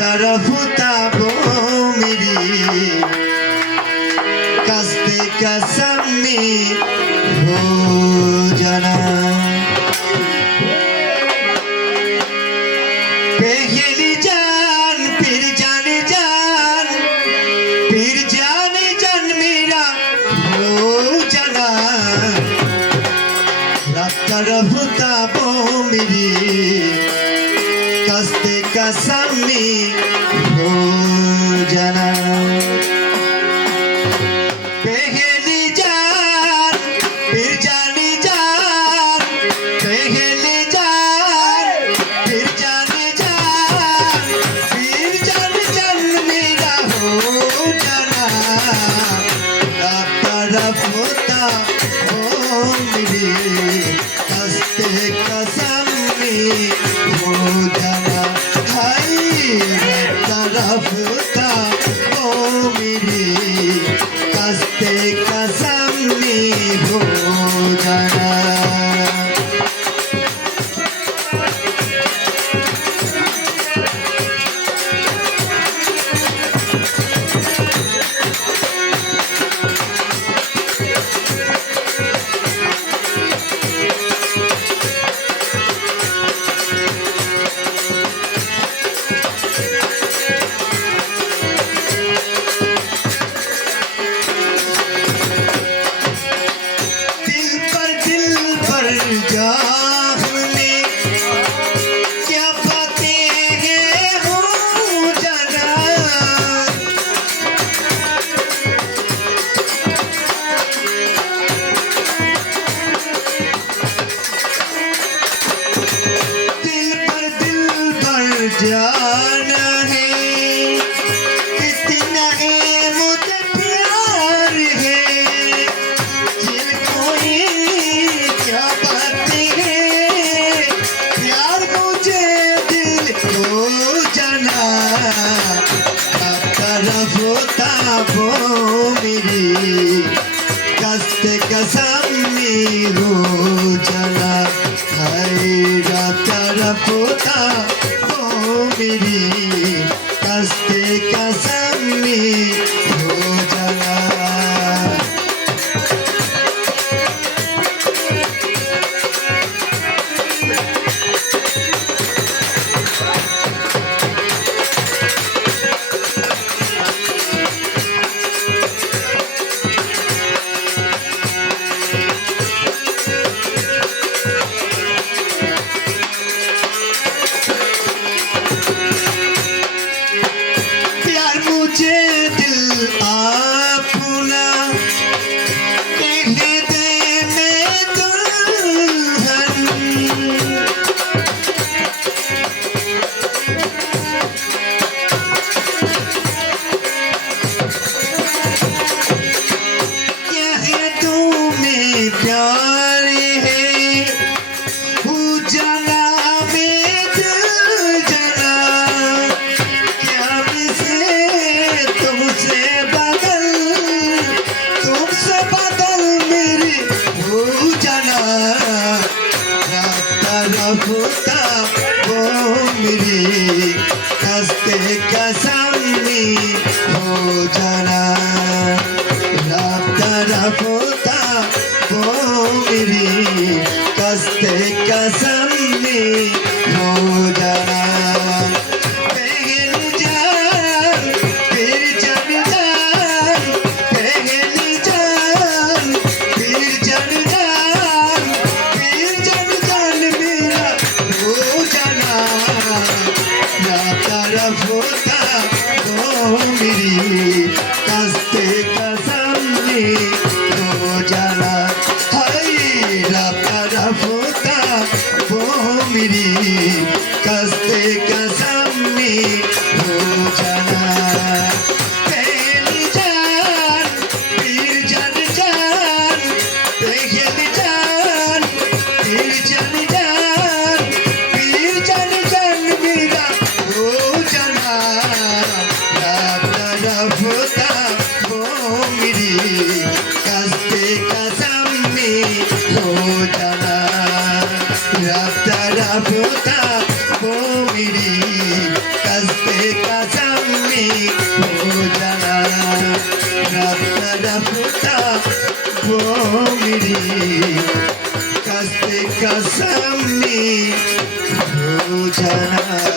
तरफ ताबो मेरी कस्ते कसमी हो जाना पहली जान फिर जान जान फिर जान मेरा हो जाना तरफ ताबो मेरी कस्ते कसमी हो जाना पहली जान फिर जानी जान पहली जान फिर जानी जान फिर जान मेरा हो जाना तरफ होता हो मेरी कस्ते कसमी हो जाना तरफ होता हो मेरी कस्ते कसमी हो जाना जाने क्या बातें हैं हो जाना दिल पर जाना है कितना है मुझे प्यार है दिल कोई क्या तरफ ताबो मेरी कस्ते कसमी हो जाना हरा तरफ ताबो मेरी कस्ते कसमी हो जाना मुझे दिल अपना कह दे मैं दुल्हन क्या है तुम्हें प्यार है हो जाना में दिल जाना तरफ ताबो मेरी कस्ते कसमी हो जाना तरफ ताबो मेरी कस्ते कसमी हो जाना तरफ होता हो मेरी कस्ते कसमी हो जाना तरफ होता हो मेरी कस्ते कसमी हो जाना पहली जान फिर जान जान पहली जान फिर जान जान फिर जान मेरा हो जाना तरफ होता हो मेरी कस्ते कसमी हो जाना तरफ होता हो मेरी कस्ते कसम में हो जाना रात रफ्ता वो मेरी कसम में हो जाना